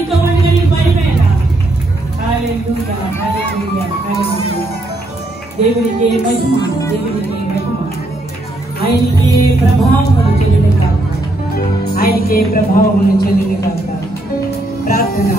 ఆయనతో ఉండగా నీకు భయమేనా? హల్లెలూయా, హల్లెలూయా, హల్లెలూయా. దేవునికి మహిమ, దేవునికి మహిమ. ఆయనకి ప్రభావములు చెల్లును కాక, ఆయనకి ప్రభావములు చెల్లును కాక. ప్రార్థన.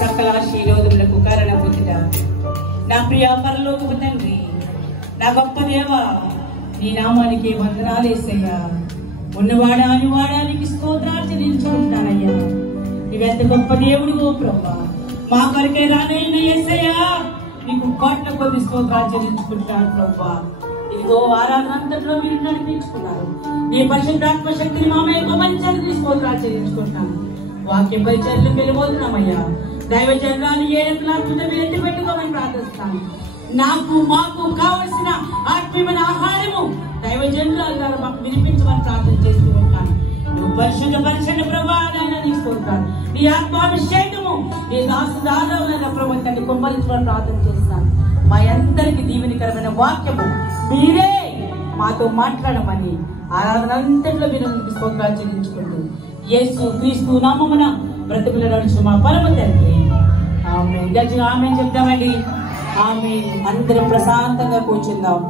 సకల ఆశీర్వాదములకు కారణభూతుడ నా ప్రియ పరలోకపు తండ్రి, నా గొప్ప దేవా, నీ నామానికి వందనాలు యేసయ్యా. ఉన్నవాడా అని వాడానికి స్తోత్రాలు చెల్లించుకుంటున్నానయ్యా. నీవెంత గొప్ప దేవుడు ఓ ప్రభా. మా కొరకే రానైన యేసయ్యా, నీకు కోట్ల కొద్ది స్తోత్రాలు చెల్లించుకుంటున్నాను ప్రభా. ఇదిగో ఆరాధన అంతట్లో మీరు నడిపించుకున్నారు. నీ పరిశుద్ధాత్మ శక్తిని మా మీద పంపించడానికి స్తోత్రాలు చెల్లించుకుంటున్నాను. వాక్య పరిచర్లు వెళ్ళబోతున్నామయ్యా. దైవ జనాలు మీరు ఎత్తి పెట్టుకోమని ప్రార్థిస్తాను. నాకు మాకు కావలసిన ఆత్మీయమైన ఆహారము దైవ జనురాలు ద్వారా మాకు వినిపించమని ప్రార్థన చేస్తూ ఉంటాను. నువ్వు పరిశుద్ధ ప్రభావాన్ని తీసుకుంటాను. నీ ఆత్మాభిషేకము నీ దాసుదానమైన ప్రభుత్వాన్ని కుమ్మరించమని ప్రార్థన చేస్తాను. మా అందరికి దీవెనకరమైన వాక్యము మీరే మాతో మాట్లాడమని ఆరాధన అంతట్లో మీరు స్తోత్రాలు చెల్లించుకుంటూ యేసు క్రీస్తు నామమున బ్రతుకులు నడుచు మా పరమ తండ్రి. ఆమేన్. గట్టిగా ఆమేన్ చెప్తామండి. ఆమేన్. అందరం ప్రశాంతంగా కూర్చుందాం.